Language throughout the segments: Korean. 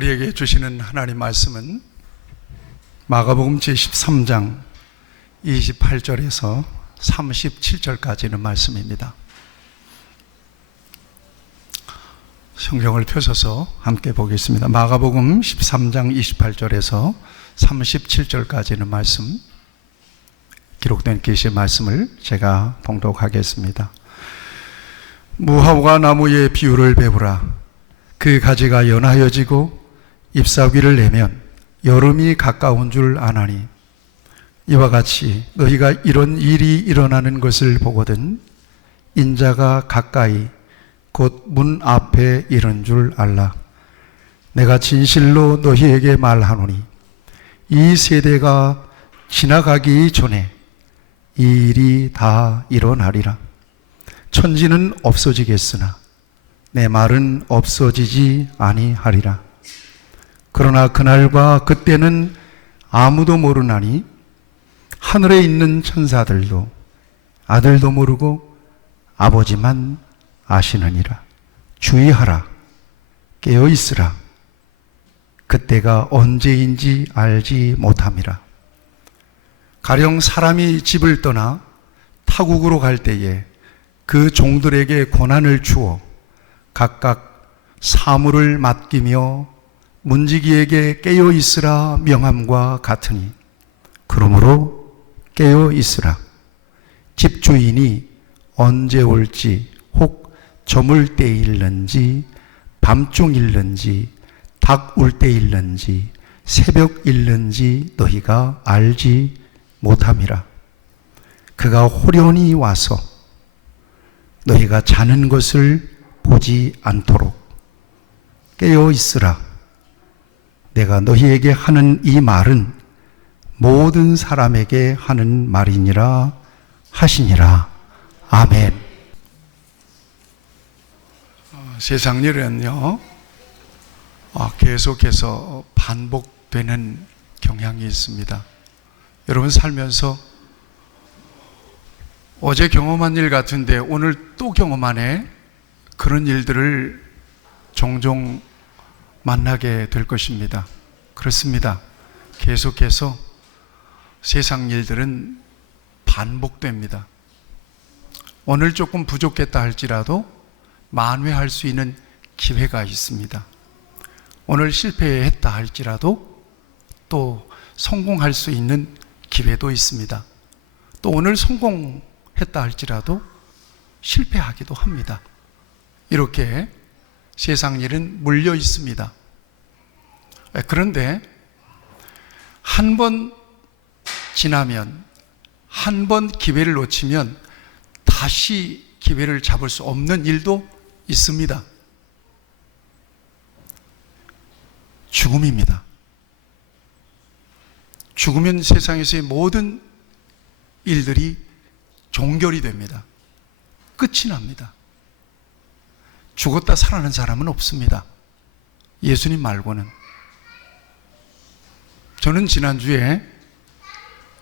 우리에게 주시는 하나님 말씀은 마가복음 제13장 28절에서 37절까지는 말씀입니다. 성경을 펴셔서 함께 보겠습니다. 마가복음 13장 28절에서 37절까지는 말씀, 기록된 계시의 말씀을 제가 봉독하겠습니다. 무화과 나무의 비유를 배우라. 그 가지가 연하여지고 잎사귀를 내면 여름이 가까운 줄 아나니, 이와 같이 너희가 이런 일이 일어나는 것을 보거든 인자가 가까이 곧 문 앞에 이른 줄 알라. 내가 진실로 너희에게 말하노니 이 세대가 지나가기 전에 이 일이 다 일어나리라. 천지는 없어지겠으나 내 말은 없어지지 아니하리라. 그러나 그날과 그때는 아무도 모르나니 하늘에 있는 천사들도 아들도 모르고 아버지만 아시느니라. 주의하라. 깨어있으라. 그때가 언제인지 알지 못함이라. 가령 사람이 집을 떠나 타국으로 갈 때에 그 종들에게 권한을 주어 각각 사물을 맡기며 문지기에게 깨어있으라 명함과 같으니, 그러므로 깨어있으라. 집주인이 언제 올지, 혹 저물 때일는지 밤중일는지 닭 울 때일는지 새벽일는지 너희가 알지 못함이라. 그가 호련히 와서 너희가 자는 것을 보지 않도록 깨어있으라. 내가 너희에게 하는 이 말은 모든 사람에게 하는 말이니라 하시니라. 아멘. 세상 일은요, 계속해서 반복되는 경향이 있습니다. 여러분 살면서 어제 경험한 일 같은데 오늘 또 경험하네, 그런 일들을 종종 만나게 될 것입니다. 그렇습니다. 계속해서 세상 일들은 반복됩니다. 오늘 조금 부족했다 할지라도 만회할 수 있는 기회가 있습니다. 오늘 실패했다 할지라도 또 성공할 수 있는 기회도 있습니다. 또 오늘 성공했다 할지라도 실패하기도 합니다. 이렇게 세상 일은 물려 있습니다. 그런데 한 번 지나면, 한 번 기회를 놓치면 다시 기회를 잡을 수 없는 일도 있습니다. 죽음입니다. 죽으면 세상에서의 모든 일들이 종결이 됩니다. 끝이 납니다. 죽었다 살아난 사람은 없습니다. 예수님 말고는. 저는 지난주에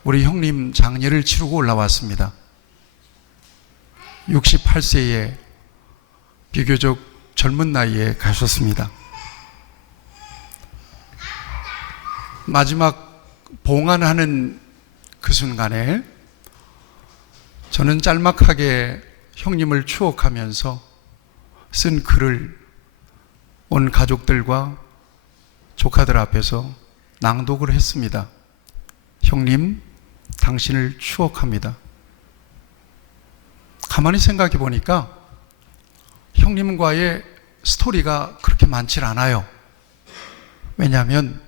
우리 형님 장례를 치르고 올라왔습니다. 68세에 비교적 젊은 나이에 가셨습니다. 마지막 봉안하는 그 순간에 저는 짤막하게 형님을 추억하면서 쓴 글을 온 가족들과 조카들 앞에서 낭독을 했습니다. 형님, 당신을 추억합니다. 가만히 생각해 보니까 형님과의 스토리가 그렇게 많지 않아요. 왜냐하면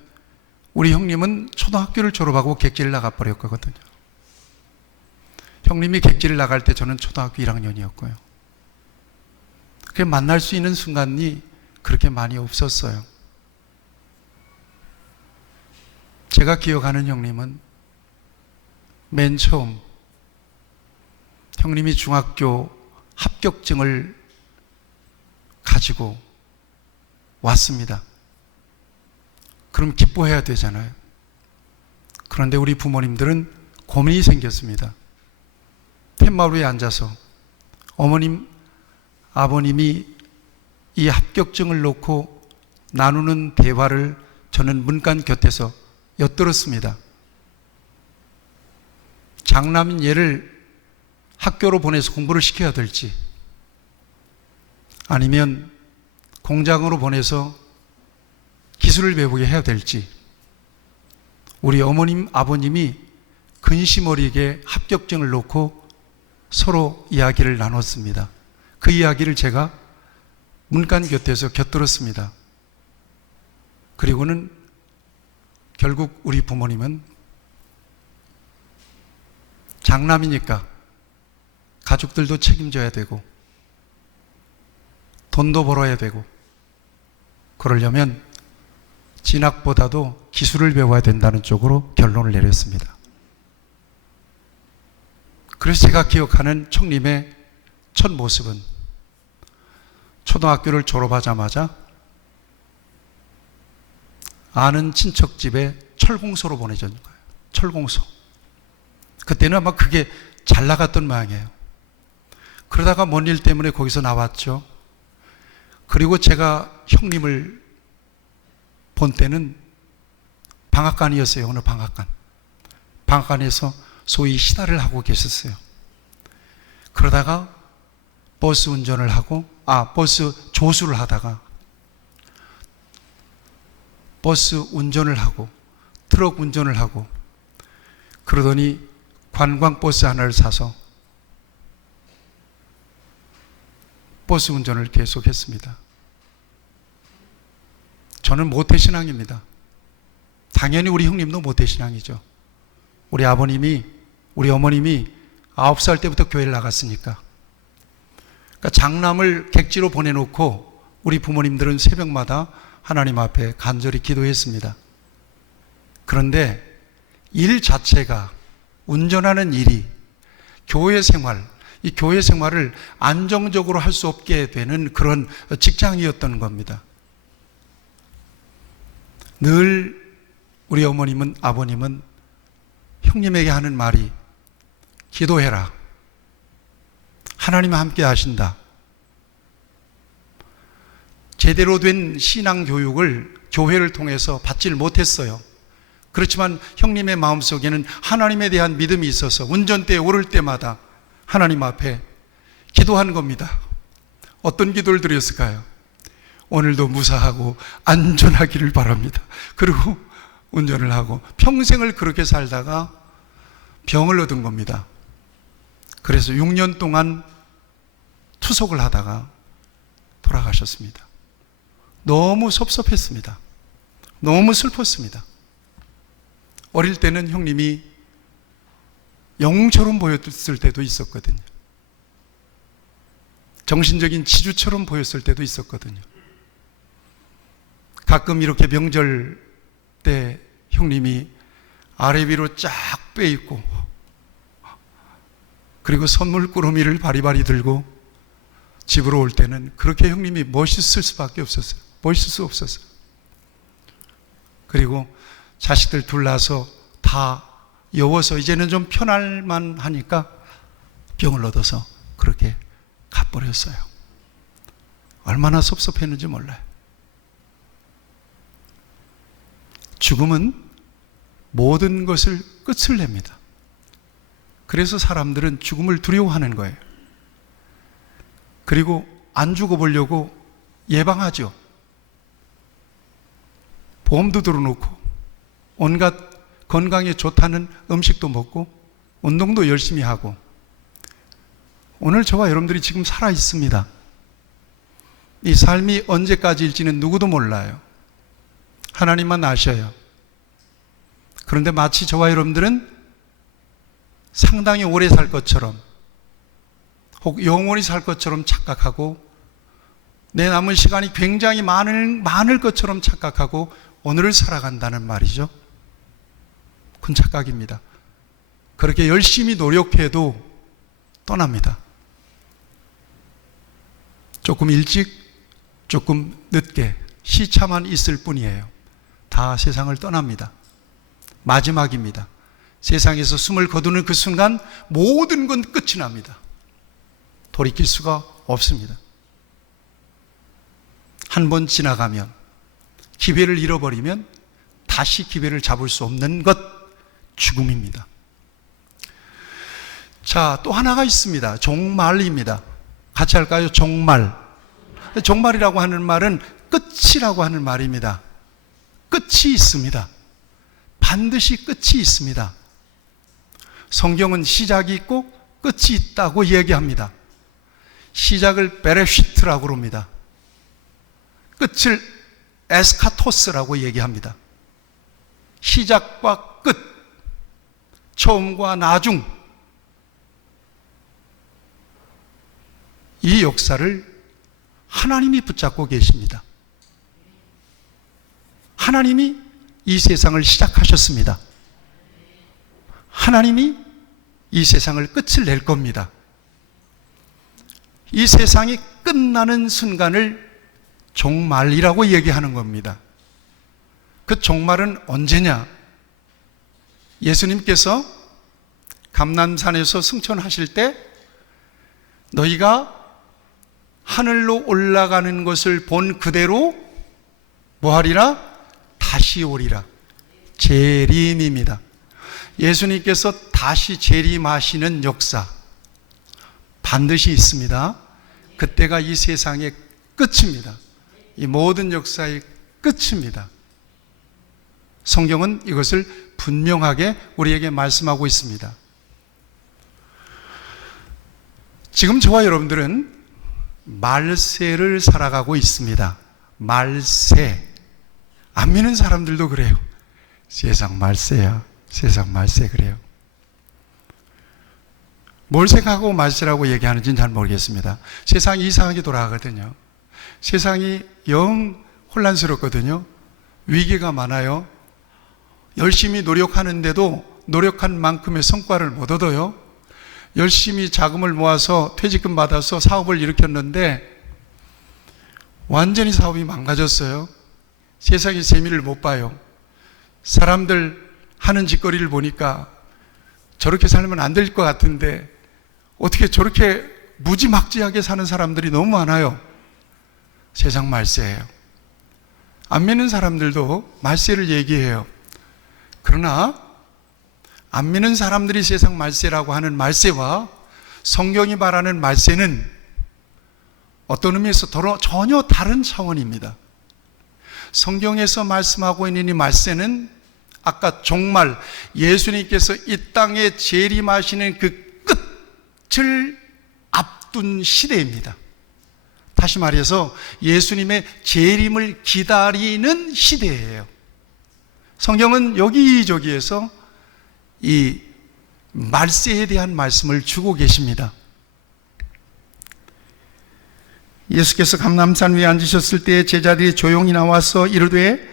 우리 형님은 초등학교를 졸업하고 객지를 나가버렸거든요. 형님이 객지를 나갈 때 저는 초등학교 1학년이었고요. 그렇게 만날 수 있는 순간이 그렇게 많이 없었어요. 제가 기억하는 형님은 맨 처음 형님이 중학교 합격증을 가지고 왔습니다. 그럼 기뻐해야 되잖아요. 그런데 우리 부모님들은 고민이 생겼습니다. 팻마루 위에 앉아서 어머님, 아버님이 이 합격증을 놓고 나누는 대화를 저는 문간 곁에서 엿들었습니다. 장남인 얘를 학교로 보내서 공부를 시켜야 될지, 아니면 공장으로 보내서 기술을 배우게 해야 될지, 우리 어머님, 아버님이 근심 어리게 합격증을 놓고 서로 이야기를 나눴습니다. 그 이야기를 제가 문간 곁에서 곁들었습니다. 그리고는 결국 우리 부모님은 장남이니까 가족들도 책임져야 되고 돈도 벌어야 되고, 그러려면 진학보다도 기술을 배워야 된다는 쪽으로 결론을 내렸습니다. 그래서 제가 기억하는 총림의 첫 모습은 초등학교를 졸업하자마자 아는 친척 집에 철공소로 보내준 거예요. 철공소. 그때는 아마 그게 잘 나갔던 모양이에요. 그러다가 뭔 일 때문에 거기서 나왔죠. 그리고 제가 형님을 본 때는 방앗간이었어요. 어느 방앗간. 방앗간에서 소위 시다를 하고 계셨어요. 그러다가 버스 운전을 하고, 버스 조수를 하다가 버스 운전을 하고 트럭 운전을 하고, 그러더니 관광버스 하나를 사서 버스 운전을 계속했습니다. 저는 모태신앙입니다. 당연히 우리 형님도 모태신앙이죠. 우리 아버님이, 우리 어머님이 9살 때부터 교회를 나갔으니까. 그러니까 장남을 객지로 보내놓고 우리 부모님들은 새벽마다 하나님 앞에 간절히 기도했습니다. 그런데 일 자체가, 운전하는 일이 교회 생활, 이 교회 생활을 안정적으로 할 수 없게 되는 그런 직장이었던 겁니다. 늘 우리 어머님은, 아버님은 형님에게 하는 말이 기도해라. 하나님 함께 하신다. 제대로 된 신앙 교육을 교회를 통해서 받지를 못했어요. 그렇지만 형님의 마음속에는 하나님에 대한 믿음이 있어서 운전대에 오를 때마다 하나님 앞에 기도하는 겁니다. 어떤 기도를 드렸을까요? 오늘도 무사하고 안전하기를 바랍니다. 그리고 운전을 하고 평생을 그렇게 살다가 병을 얻은 겁니다. 그래서 6년 동안 투석을 하다가 돌아가셨습니다. 너무 섭섭했습니다. 너무 슬펐습니다. 어릴 때는 형님이 영웅처럼 보였을 때도 있었거든요. 정신적인 지주처럼 보였을 때도 있었거든요. 가끔 이렇게 명절 때 형님이 아래 위로 쫙 빼입고, 그리고 선물 꾸러미를 바리바리 들고 집으로 올 때는 그렇게 형님이 멋있을 수밖에 없었어요. 멋있을 수 없었어요. 그리고 자식들 둘 낳아서 다 여워서 이제는 좀 편할만 하니까 병을 얻어서 그렇게 가버렸어요. 얼마나 섭섭했는지 몰라요. 죽음은 모든 것을 끝을 냅니다. 그래서 사람들은 죽음을 두려워하는 거예요. 그리고 안 죽어보려고 예방하죠. 보험도 들어놓고 온갖 건강에 좋다는 음식도 먹고 운동도 열심히 하고, 오늘 저와 여러분들이 지금 살아 있습니다. 이 삶이 언제까지일지는 누구도 몰라요. 하나님만 아셔요. 그런데 마치 저와 여러분들은 상당히 오래 살 것처럼, 혹 영원히 살 것처럼 착각하고, 내 남은 시간이 굉장히 많을 것처럼 착각하고 오늘을 살아간다는 말이죠. 큰 착각입니다. 그렇게 열심히 노력해도 떠납니다. 조금 일찍, 조금 늦게 시차만 있을 뿐이에요. 다 세상을 떠납니다. 마지막입니다. 세상에서 숨을 거두는 그 순간 모든 건 끝이 납니다. 돌이킬 수가 없습니다. 한 번 지나가면 기회를 잃어버리면 다시 기회를 잡을 수 없는 것, 죽음입니다. 자, 또 하나가 있습니다. 종말입니다. 같이 할까요? 종말. 종말이라고 하는 말은 끝이라고 하는 말입니다. 끝이 있습니다. 반드시 끝이 있습니다. 성경은 시작이 있고 끝이 있다고 얘기합니다. 시작을 베레시트라고 합니다. 끝을 에스카토스라고 얘기합니다. 시작과 끝, 처음과 나중, 이 역사를 하나님이 붙잡고 계십니다. 하나님이 이 세상을 시작하셨습니다. 하나님이 이 세상을 끝을 낼 겁니다. 이 세상이 끝나는 순간을 종말이라고 얘기하는 겁니다. 그 종말은 언제냐? 예수님께서 감람산에서 승천하실 때 너희가 하늘로 올라가는 것을 본 그대로 뭐하리라? 다시 오리라. 재림입니다. 예수님께서 다시 재림하시는 역사 반드시 있습니다. 그때가 이 세상의 끝입니다. 이 모든 역사의 끝입니다. 성경은 이것을 분명하게 우리에게 말씀하고 있습니다. 지금 저와 여러분들은 말세를 살아가고 있습니다. 말세. 안 믿는 사람들도 그래요. 세상 말세야. 세상 말세 그래요. 뭘 생각하고 말세라고 얘기하는지는 잘 모르겠습니다. 세상이 이상하게 돌아가거든요. 세상이 영 혼란스럽거든요. 위기가 많아요. 열심히 노력하는데도 노력한 만큼의 성과를 못 얻어요. 열심히 자금을 모아서 퇴직금 받아서 사업을 일으켰는데 완전히 사업이 망가졌어요. 세상의 재미를 못 봐요. 사람들 하는 짓거리를 보니까 저렇게 살면 안 될 것 같은데 어떻게 저렇게 무지막지하게 사는 사람들이 너무 많아요. 세상 말세예요. 안 믿는 사람들도 말세를 얘기해요. 그러나 안 믿는 사람들이 세상 말세라고 하는 말세와 성경이 말하는 말세는 어떤 의미에서 전혀 다른 차원입니다. 성경에서 말씀하고 있는 이 말세는 아까 종말, 예수님께서 이 땅에 재림하시는 그 끝을 앞둔 시대입니다. 다시 말해서 예수님의 재림을 기다리는 시대예요. 성경은 여기저기에서 이 말세에 대한 말씀을 주고 계십니다. 예수께서 감람산 위에 앉으셨을 때 제자들이 조용히 나와서 이르되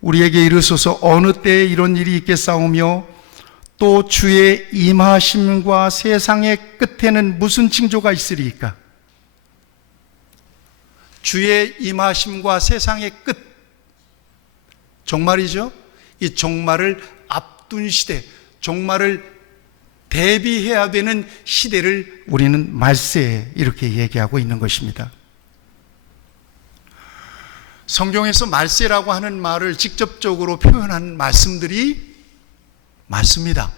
우리에게 이르소서 어느 때에 이런 일이 있겠사오며 또 주의 임하심과 세상의 끝에는 무슨 징조가 있으리이까? 주의 임하심과 세상의 끝, 종말이죠. 이 종말을 앞둔 시대, 종말을 대비해야 되는 시대를 우리는 말세 이렇게 얘기하고 있는 것입니다. 성경에서 말세라고 하는 말을 직접적으로 표현한 말씀들이 많습니다.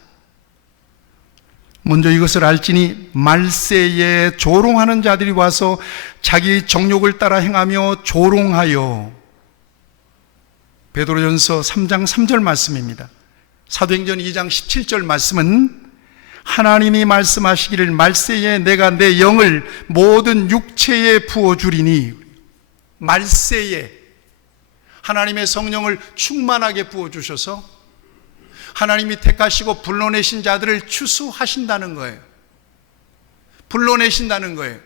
먼저 이것을 알지니 말세에 조롱하는 자들이 와서 자기 정욕을 따라 행하며 조롱하여, 베드로전서 3장 3절 말씀입니다. 사도행전 2장 17절 말씀은 하나님이 말씀하시기를 말세에 내가 내 영을 모든 육체에 부어주리니, 말세에 하나님의 성령을 충만하게 부어주셔서 하나님이 택하시고 불러내신 자들을 추수하신다는 거예요. 불러내신다는 거예요.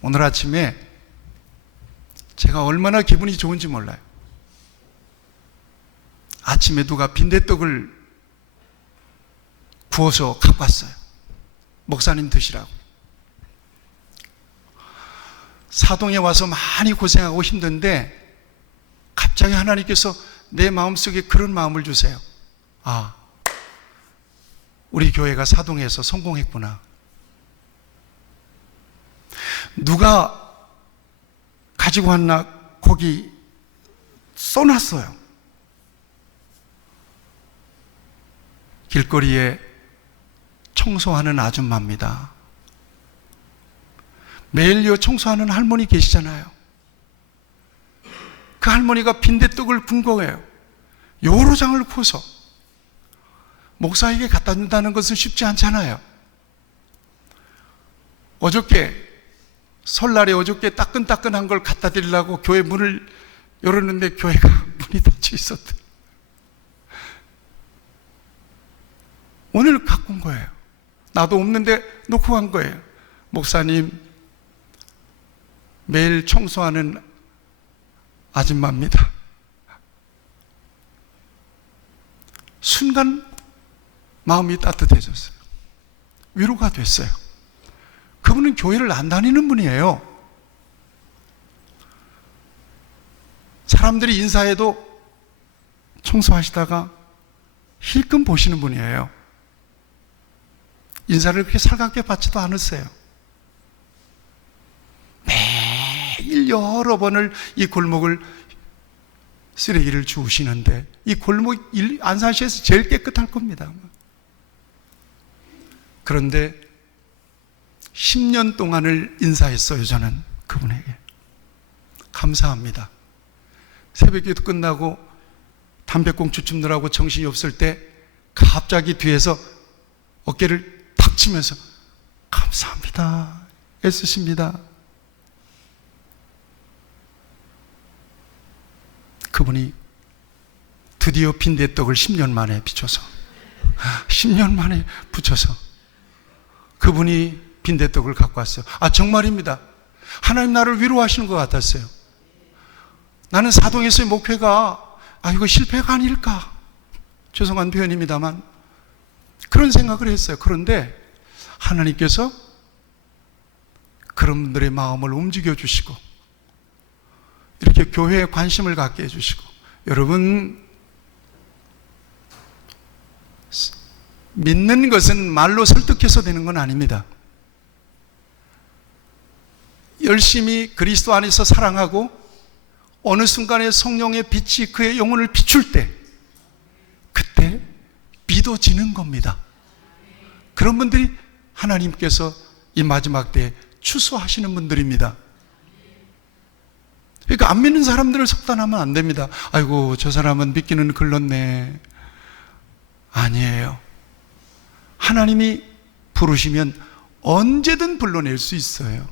오늘 아침에 제가 얼마나 기분이 좋은지 몰라요. 아침에 누가 빈대떡을 구워서 갖고 왔어요. 목사님 드시라고. 사동에 와서 많이 고생하고 힘든데 갑자기 하나님께서 내 마음속에 그런 마음을 주세요. 아, 우리 교회가 사동에서 성공했구나. 누가 가지고 왔나 고기 써놨어요. 길거리에 청소하는 아줌마입니다. 매일 청소하는 할머니 계시잖아요. 그 할머니가 빈대떡을 군 거예요. 여러 장을 구워서. 목사에게 갖다 준다는 것은 쉽지 않잖아요. 설날에 어저께 따끈따끈한 걸 갖다 드리려고 교회 문을 열었는데 교회가 문이 닫혀 있었대. 오늘 갖고 온 거예요. 나도 없는데 놓고 간 거예요. 목사님, 매일 청소하는 아줌마입니다. 순간 마음이 따뜻해졌어요. 위로가 됐어요. 그분은 교회를 안 다니는 분이에요. 사람들이 인사해도 청소하시다가 힐끔 보시는 분이에요. 인사를 그렇게 살갑게 받지도 않으세요. 매일 여러 번을 이 골목을 쓰레기를 주우시는데 이 골목 안산시에서 제일 깨끗할 겁니다. 그런데 10년 동안을 인사했어요. 저는 그분에게 감사합니다. 새벽기도 끝나고 담배꽁초 줍느라고 정신이 없을 때 갑자기 뒤에서 어깨를 탁 치면서 감사합니다, 애쓰십니다. 그분이 드디어 빈대떡을 10년 만에 비춰서 10년 만에 붙여서 그분이 빈대떡을 갖고 왔어요. 정말입니다. 하나님 나를 위로하시는 것 같았어요. 나는 사동에서의 목회가 이거 실패가 아닐까, 죄송한 표현입니다만 그런 생각을 했어요. 그런데 하나님께서 그런 분들의 마음을 움직여 주시고 이렇게 교회에 관심을 갖게 해주시고, 여러분, 믿는 것은 말로 설득해서 되는 건 아닙니다. 열심히 그리스도 안에서 사랑하고 어느 순간에 성령의 빛이 그의 영혼을 비출 때 그때 믿어지는 겁니다. 그런 분들이 하나님께서 이 마지막 때에 추수하시는 분들입니다. 그러니까 안 믿는 사람들을 속단하면 안 됩니다. 아이고, 저 사람은 믿기는 글렀네. 아니에요. 하나님이 부르시면 언제든 불러낼 수 있어요.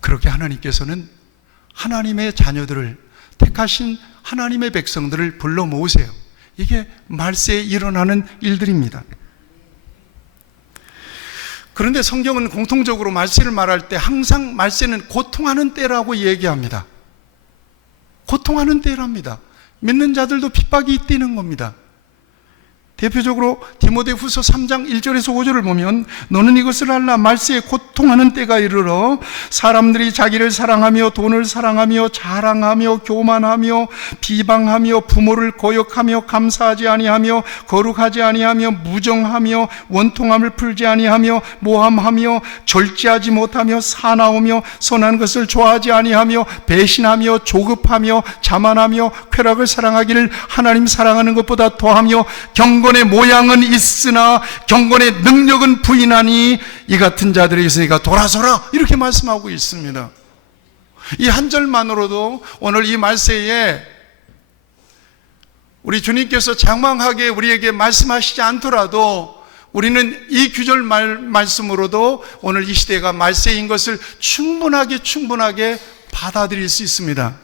그렇게 하나님께서는 하나님의 자녀들을, 택하신 하나님의 백성들을 불러 모으세요. 이게 말세에 일어나는 일들입니다. 그런데 성경은 공통적으로 말세를 말할 때 항상 말세는 고통하는 때라고 얘기합니다. 고통하는 때랍니다. 믿는 자들도 핍박이 뛰는 겁니다. 대표적으로 디모데후서 3장 1절에서 5절을 보면, 너는 이것을 알라, 말세에 고통하는 때가 이르러 사람들이 자기를 사랑하며 돈을 사랑하며 자랑하며 교만하며 비방하며 부모를 거역하며 감사하지 아니하며 거룩하지 아니하며 무정하며 원통함을 풀지 아니하며 모함하며 절제하지 못하며 사나우며 선한 것을 좋아하지 아니하며 배신하며 조급하며 자만하며 쾌락을 사랑하기를 하나님 사랑하는 것보다 더하며 경건의 모양은 있으나 경건의 능력은 부인하니 이 같은 자들이 있으니까 돌아서라, 이렇게 말씀하고 있습니다. 이 한 절만으로도 오늘 이 말세에 우리 주님께서 장황하게 우리에게 말씀하시지 않더라도 우리는 이 구절 말씀으로도 오늘 이 시대가 말세인 것을 충분하게 받아들일 수 있습니다.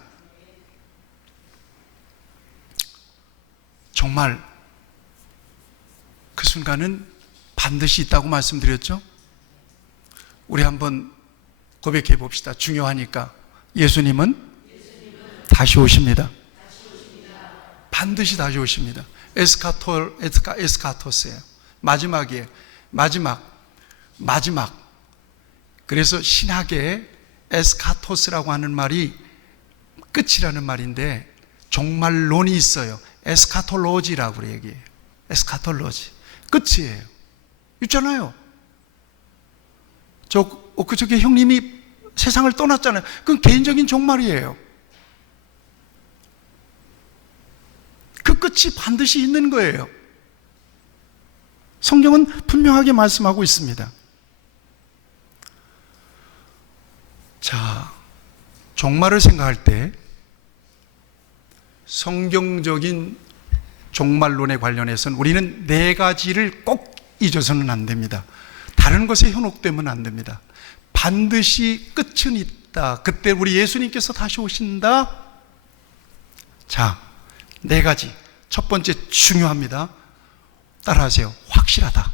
정말 그 순간은 반드시 있다고 말씀드렸죠? 우리 한번 고백해 봅시다. 중요하니까. 예수님은 다시 오십니다. 반드시 다시 오십니다. 에스카토스예요. 마지막이에요. 마지막. 그래서 신학에 에스카토스라고 하는 말이 끝이라는 말인데 종말론이 있어요. 에스카톨로지라고 얘기해요. 에스카톨로지. 끝이에요. 있잖아요. 그저께 형님이 세상을 떠났잖아요. 그건 개인적인 종말이에요. 끝이 반드시 있는 거예요. 성경은 분명하게 말씀하고 있습니다. 자, 종말을 생각할 때 성경적인 종말론에 관련해서는 우리는 네 가지를 꼭 잊어서는 안 됩니다. 다른 것에 현혹되면 안 됩니다. 반드시 끝은 있다. 그때 우리 예수님께서 다시 오신다. 자, 네 가지. 첫 번째 중요합니다. 따라하세요. 확실하다.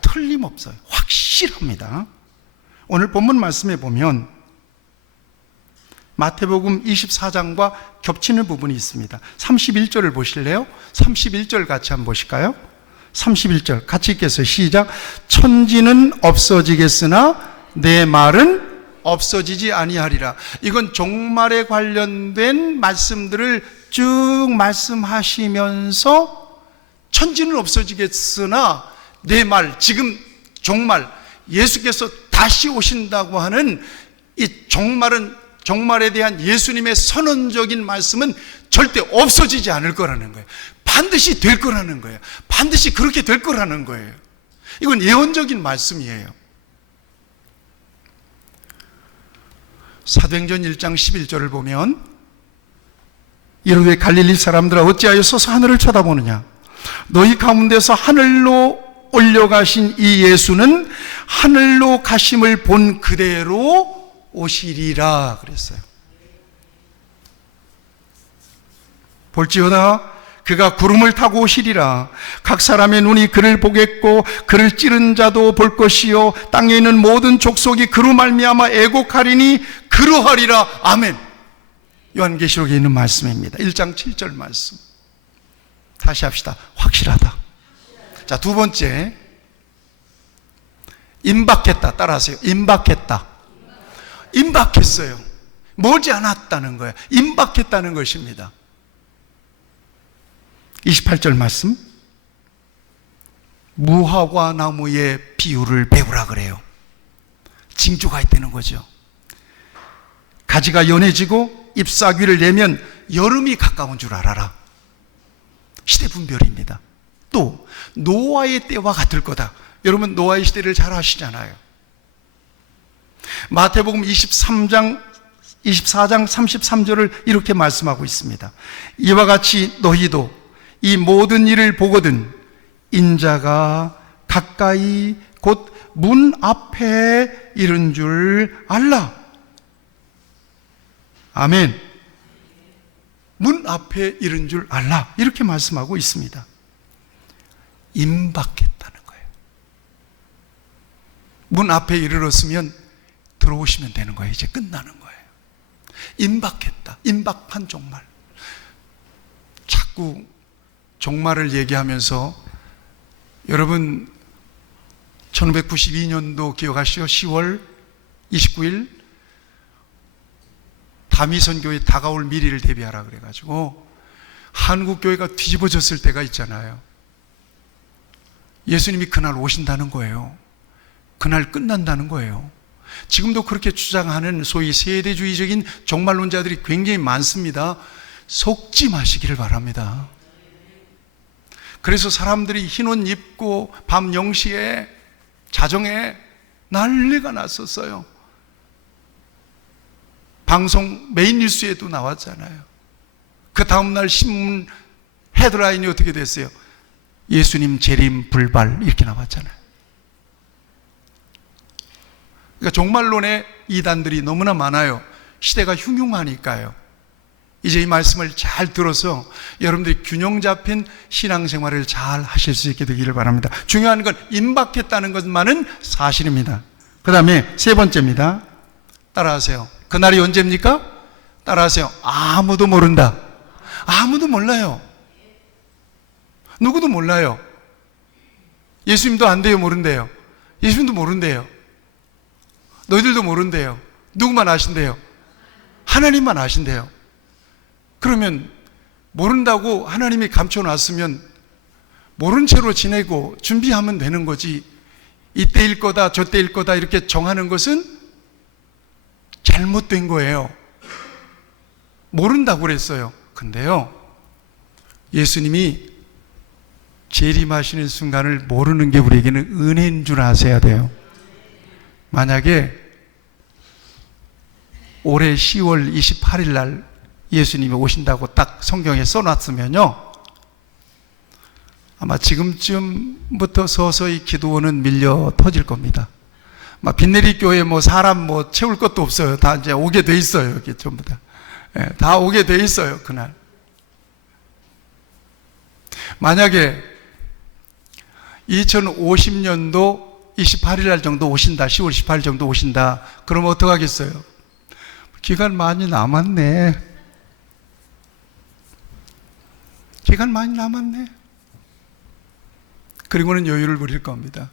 틀림없어요. 확실합니다. 오늘 본문 말씀에 보면 마태복음 24장과 겹치는 부분이 있습니다. 31절을 보실래요? 31절 같이 한번 보실까요? 31절 같이 읽겠어요. 시작. 천지는 없어지겠으나 내 말은 없어지지 아니하리라. 이건 종말에 관련된 말씀들을 쭉 말씀하시면서 천지는 없어지겠으나 내 말, 지금 종말, 예수께서 다시 오신다고 하는 이 종말에 대한 예수님의 선언적인 말씀은 절대 없어지지 않을 거라는 거예요. 반드시 될 거라는 거예요. 반드시 그렇게 될 거라는 거예요. 이건 예언적인 말씀이에요. 사도행전 1장 11절을 보면 이르되 갈릴리 사람들아 어찌하여 서서 하늘을 쳐다보느냐 너희 가운데서 하늘로 올려가신 이 예수는 하늘로 가심을 본 그대로 오시리라 그랬어요. 볼지어다 그가 구름을 타고 오시리라. 각 사람의 눈이 그를 보겠고 그를 찌른 자도 볼 것이요 땅에 있는 모든 족속이 그로 말미암아 애곡하리니 그러하리라. 아멘. 요한계시록에 있는 말씀입니다. 1장 7절 말씀. 다시 합시다. 확실하다. 자, 두 번째, 임박했다. 따라하세요. 임박했다. 임박했어요. 멀지 않았다는 거예요. 임박했다는 것입니다. 28절 말씀. 무화과 나무의 비유를 배우라 그래요. 징조가 있다는 거죠. 가지가 연해지고 잎사귀를 내면 여름이 가까운 줄 알아라. 시대 분별입니다. 또 노아의 때와 같을 거다. 여러분 노아의 시대를 잘 아시잖아요. 마태복음 24장 33절을 이렇게 말씀하고 있습니다. 이와 같이 너희도 이 모든 일을 보거든 인자가 가까이 곧 문 앞에 이른 줄 알라. 아멘. 문 앞에 이른 줄 알라. 이렇게 말씀하고 있습니다. 임박했다는 거예요. 문 앞에 이르렀으면 들어오시면 되는 거예요. 이제 끝나는 거예요. 임박했다. 임박한 종말. 자꾸 종말을 얘기하면서 여러분 1992년도 기억하시죠? 10월 29일 다미선교회 다가올 미래를 대비하라 그래가지고 한국교회가 뒤집어졌을 때가 있잖아요. 예수님이 그날 오신다는 거예요. 그날 끝난다는 거예요. 지금도 그렇게 주장하는 소위 세대주의적인 종말론자들이 굉장히 많습니다. 속지 마시기를 바랍니다. 그래서 사람들이 흰 옷 입고 밤 0시에 자정에 난리가 났었어요. 방송 메인 뉴스에도 나왔잖아요. 그 다음날 신문 헤드라인이 어떻게 됐어요? 예수님 재림 불발 이렇게 나왔잖아요. 그러니까 종말론의 이단들이 너무나 많아요. 시대가 흉흉하니까요. 이제 이 말씀을 잘 들어서 여러분들이 균형 잡힌 신앙생활을 잘 하실 수 있게 되기를 바랍니다. 중요한 건 임박했다는 것만은 사실입니다. 그 다음에 세 번째입니다. 따라하세요. 그날이 언제입니까? 따라하세요. 아무도 모른다. 아무도 몰라요. 누구도 몰라요. 예수님도 안 돼요, 모른대요. 예수님도 모른대요. 너희들도 모른대요. 누구만 아신대요? 하나님만 아신대요. 그러면 모른다고 하나님이 감춰놨으면 모른 채로 지내고 준비하면 되는 거지. 이때일 거다 저때일 거다 이렇게 정하는 것은 잘못된 거예요. 모른다고 그랬어요. 근데요, 예수님이 재림하시는 순간을 모르는 게 우리에게는 은혜인 줄 아셔야 돼요. 만약에 올해 10월 28일 날 예수님이 오신다고 딱 성경에 써놨으면요, 아마 지금쯤부터 서서히 기도원은 밀려 터질 겁니다. 빈내리 교회 사람 채울 것도 없어요. 다 이제 오게 돼 있어요. 여기 전부 다. 다 오게 돼 있어요. 그날. 만약에 2050년도 28일 날 정도 오신다, 10월 18일 정도 오신다, 그러면 어떡하겠어요? 기간 많이 남았네. 기간 많이 남았네. 그리고는 여유를 부릴 겁니다.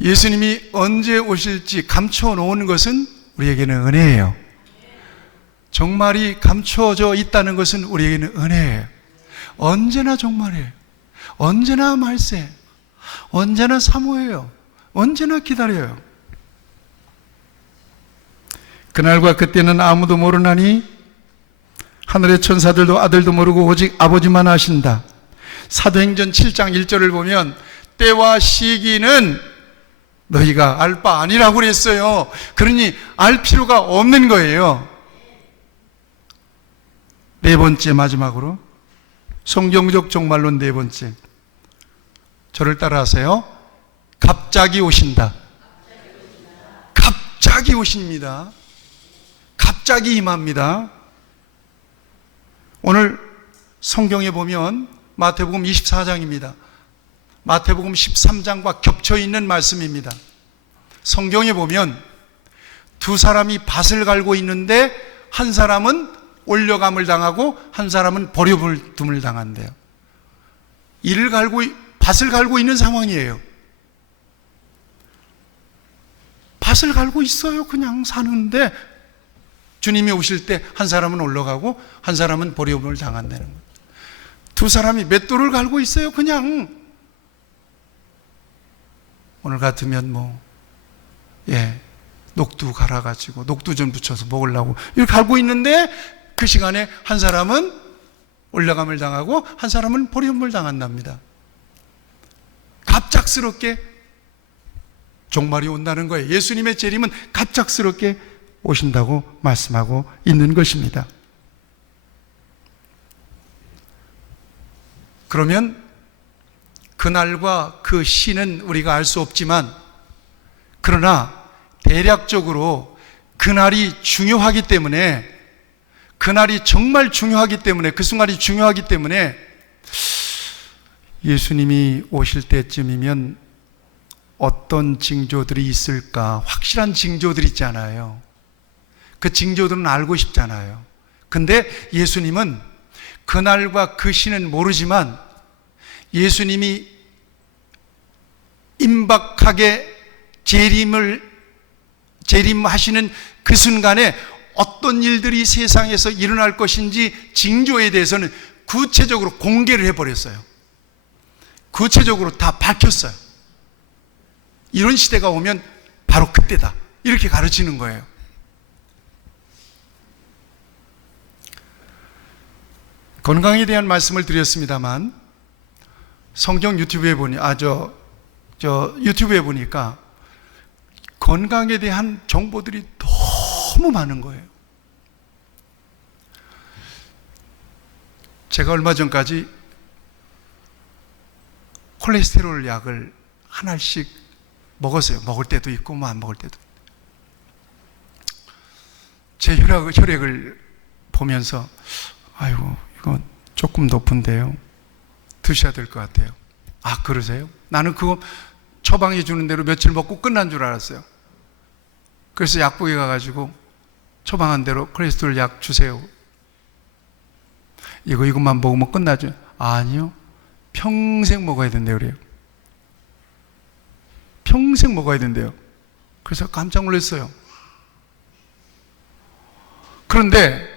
예수님이 언제 오실지 감춰 놓은 것은 우리에게는 은혜예요. 종말이 감춰져 있다는 것은 우리에게는 은혜예요. 언제나 종말이에요. 언제나 말세, 언제나 사모해요. 언제나 기다려요. 그날과 그때는 아무도 모르나니 하늘의 천사들도 아들도 모르고 오직 아버지만 아신다. 사도행전 7장 1절을 보면 때와 시기는 너희가 알 바 아니라고 그랬어요. 그러니 알 필요가 없는 거예요. 네 번째, 마지막으로 성경적 종말론 네 번째, 저를 따라하세요. 갑자기 오신다. 갑자기 오십니다. 갑자기 임합니다. 오늘 성경에 보면 마태복음 24장입니다. 마태복음 13장과 겹쳐 있는 말씀입니다. 성경에 보면 두 사람이 밭을 갈고 있는데 한 사람은 올려감을 당하고 한 사람은 버려둠을 당한대요. 밭을 갈고 있는 상황이에요. 밭을 갈고 있어요. 그냥 사는데 주님이 오실 때 한 사람은 올라가고 한 사람은 버려둠을 당한다는 거예요. 두 사람이 맷돌을 갈고 있어요. 그냥 오늘 같으면 녹두 갈아가지고 녹두 좀 붙여서 먹으려고 이렇게 갈고 있는데 그 시간에 한 사람은 올라감을 당하고 한 사람은 버림을 당한답니다. 갑작스럽게 종말이 온다는 거예요. 예수님의 재림은 갑작스럽게 오신다고 말씀하고 있는 것입니다. 그러면 그날과 그 시는 우리가 알 수 없지만, 그러나 대략적으로 그날이 중요하기 때문에, 그날이 정말 중요하기 때문에, 그 순간이 중요하기 때문에 예수님이 오실 때쯤이면 어떤 징조들이 있을까, 확실한 징조들이 있잖아요. 그 징조들은 알고 싶잖아요. 근데 예수님은 그날과 그 시는 모르지만 예수님이 임박하게 재림하시는 그 순간에 어떤 일들이 세상에서 일어날 것인지 징조에 대해서는 구체적으로 공개를 해버렸어요. 구체적으로 다 밝혔어요. 이런 시대가 오면 바로 그때다, 이렇게 가르치는 거예요. 건강에 대한 말씀을 드렸습니다만 성경 유튜브에 유튜브에 보니까 건강에 대한 정보들이 너무 많은 거예요. 제가 얼마 전까지 콜레스테롤 약을 하나씩 먹었어요. 먹을 때도 있고 안 먹을 때도. 제 혈액을 보면서 아이고, 이거 조금 높은데요, 드셔야 될 것 같아요. 아, 그러세요? 나는 그거 처방해 주는 대로 며칠 먹고 끝난 줄 알았어요. 그래서 약국에 가가지고 처방한 대로 콜레스테롤 약 주세요. 이것만 먹으면 끝나죠? 아니요, 평생 먹어야 된대요. 그래요. 평생 먹어야 된대요. 그래서 깜짝 놀랐어요. 그런데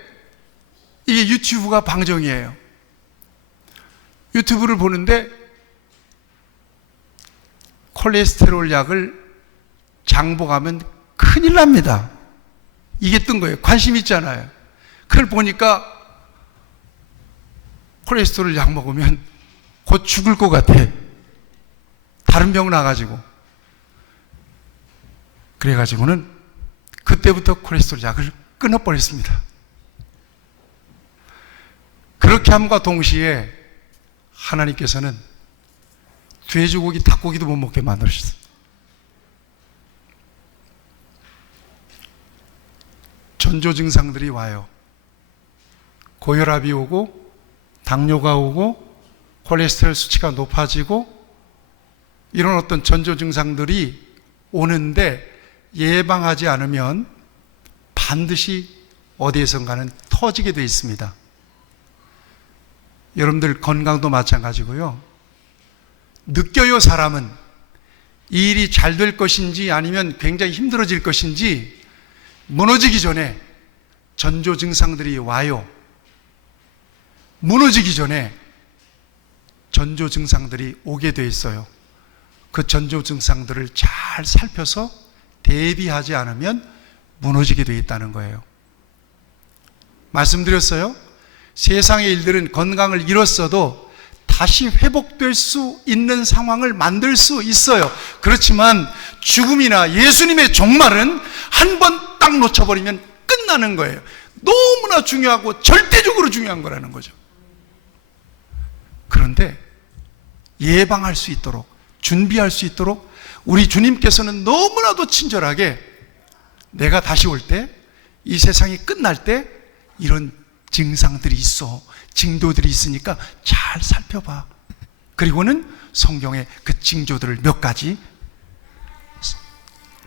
이게 유튜브가 방정이에요. 유튜브를 보는데 콜레스테롤 약을 장복하면 큰일 납니다. 이게 뜬 거예요. 관심 있잖아요. 그걸 보니까 콜레스테롤 약 먹으면 곧 죽을 것 같아. 다른 병 나가지고. 그래가지고는 그때부터 콜레스테롤 약을 끊어버렸습니다. 그렇게 함과 동시에 하나님께서는 돼지고기, 닭고기도 못 먹게 만들으셨어요. 전조 증상들이 와요. 고혈압이 오고, 당뇨가 오고, 콜레스테롤 수치가 높아지고, 이런 어떤 전조 증상들이 오는데 예방하지 않으면 반드시 어디에선가는 터지게 되어 있습니다. 여러분들 건강도 마찬가지고요. 느껴요, 사람은. 이 일이 잘 될 것인지 아니면 굉장히 힘들어질 것인지 무너지기 전에 전조 증상들이 와요. 무너지기 전에 전조 증상들이 오게 돼 있어요. 그 전조 증상들을 잘 살펴서 대비하지 않으면 무너지게 돼 있다는 거예요. 말씀드렸어요. 세상의 일들은 건강을 잃었어도 다시 회복될 수 있는 상황을 만들 수 있어요. 그렇지만 죽음이나 예수님의 종말은 한 번 딱 놓쳐버리면 끝나는 거예요. 너무나 중요하고 절대적으로 중요한 거라는 거죠. 그런데 예방할 수 있도록, 준비할 수 있도록 우리 주님께서는 너무나도 친절하게 내가 다시 올 때, 이 세상이 끝날 때 이런 증상들이 있어, 징조들이 있으니까 잘 살펴봐. 그리고는 성경의 그 징조들을 몇 가지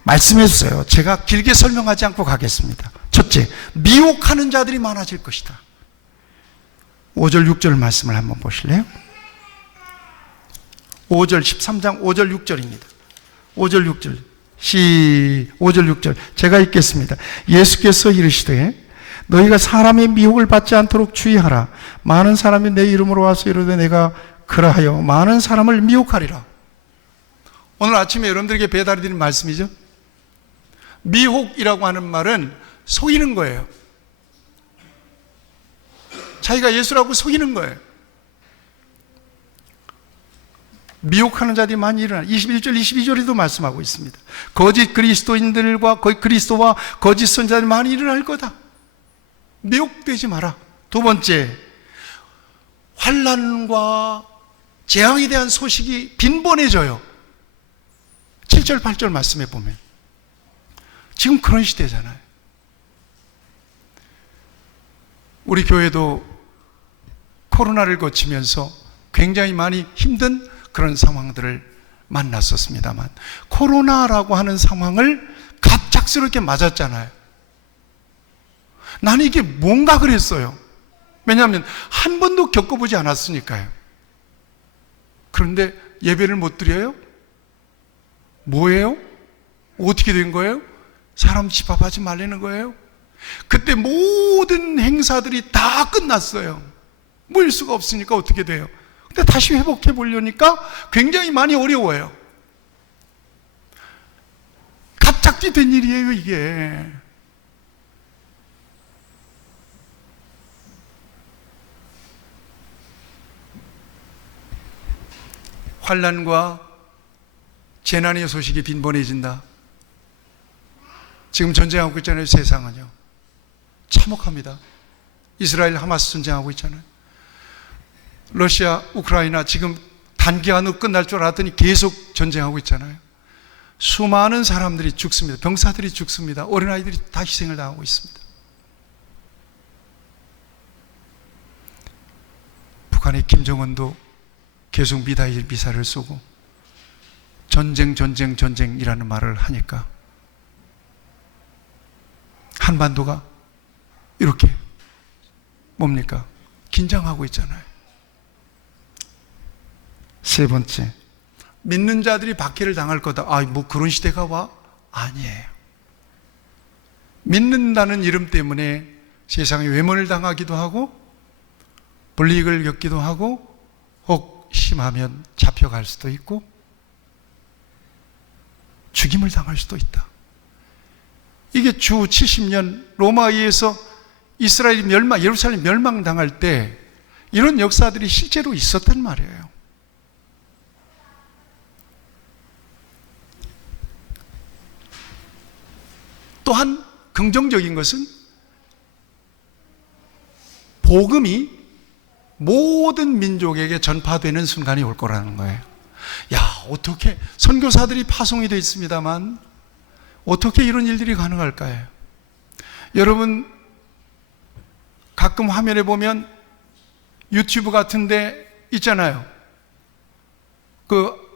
말씀해 주세요. 제가 길게 설명하지 않고 가겠습니다. 첫째, 미혹하는 자들이 많아질 것이다. 5절 6절 말씀을 한번 보실래요? 5절 13장 5절 6절입니다. 5절 6절 5절 6절 제가 읽겠습니다. 예수께서 이르시되 너희가 사람의 미혹을 받지 않도록 주의하라. 많은 사람이 내 이름으로 와서 이르되 내가 그러하여 많은 사람을 미혹하리라. 오늘 아침에 여러분들에게 배달해 드린 말씀이죠. 미혹이라고 하는 말은 속이는 거예요. 자기가 예수라고 속이는 거예요. 미혹하는 자들이 많이 일어나. 21절 22절에도 말씀하고 있습니다. 거짓 그리스도인들과 그리스도와 거짓 선자들이 많이 일어날 거다. 미혹되지 마라. 두 번째, 환난과 재앙에 대한 소식이 빈번해져요. 7절 8절 말씀해 보면 지금 그런 시대잖아요. 우리 교회도 코로나를 거치면서 굉장히 많이 힘든 그런 상황들을 만났었습니다만, 코로나라고 하는 상황을 갑작스럽게 맞았잖아요. 나는 이게 뭔가 그랬어요. 왜냐하면 한 번도 겪어보지 않았으니까요. 그런데 예배를 못 드려요? 뭐예요? 어떻게 된 거예요? 사람 집합하지 말라는 거예요? 그때 모든 행사들이 다 끝났어요. 모일 수가 없으니까 어떻게 돼요? 근데 다시 회복해 보려니까 굉장히 많이 어려워요. 갑자기 된 일이에요, 이게. 환난과 재난의 소식이 빈번해진다. 지금 전쟁하고 있잖아요. 세상은요. 참혹합니다. 이스라엘 하마스 전쟁하고 있잖아요. 러시아, 우크라이나 지금 단기간으로 끝날 줄 알았더니 계속 전쟁하고 있잖아요. 수많은 사람들이 죽습니다. 병사들이 죽습니다. 어린아이들이 다 희생을 당하고 있습니다. 북한의 김정은도 계속 미사일 미사를 쏘고 전쟁이라는 말을 하니까 한반도가 이렇게 뭡니까? 긴장하고 있잖아요. 세 번째, 믿는 자들이 박해를 당할 거다. 뭐 그런 시대가 와? 아니에요. 믿는다는 이름 때문에 세상에 외면을 당하기도 하고 불이익을 겪기도 하고 혹 심하면 잡혀갈 수도 있고 죽임을 당할 수도 있다. 이게 주 70년 로마에 의해서 이스라엘이 예루살렘 멸망당할 때 이런 역사들이 실제로 있었단 말이에요. 또한 긍정적인 것은 복음이 모든 민족에게 전파되는 순간이 올 거라는 거예요. 야, 어떻게 선교사들이 파송이 되어 있습니다만 어떻게 이런 일들이 가능할까요? 여러분, 가끔 화면에 보면 유튜브 같은데 있잖아요.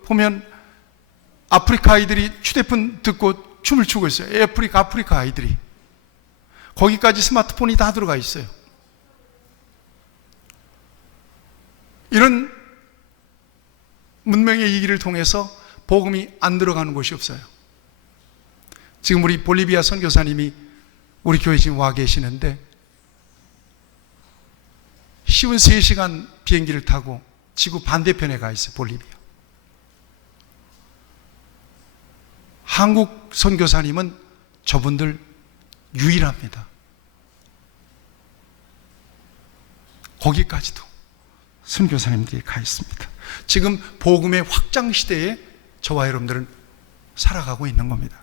보면 아프리카 아이들이 휴대폰 듣고 춤을 추고 있어요. 아프리카 아이들이. 거기까지 스마트폰이 다 들어가 있어요. 이런 문명의 이기를 통해서 복음이 안 들어가는 곳이 없어요. 지금 우리 볼리비아 선교사님이 우리 교회 지금 와 계시는데 쉬운 3시간 비행기를 타고 지구 반대편에 가 있어요. 볼리비아. 한국 선교사님은 저분들 유일합니다. 거기까지도 선교사님들이 가 있습니다. 지금 복음의 확장 시대에 저와 여러분들은 살아가고 있는 겁니다.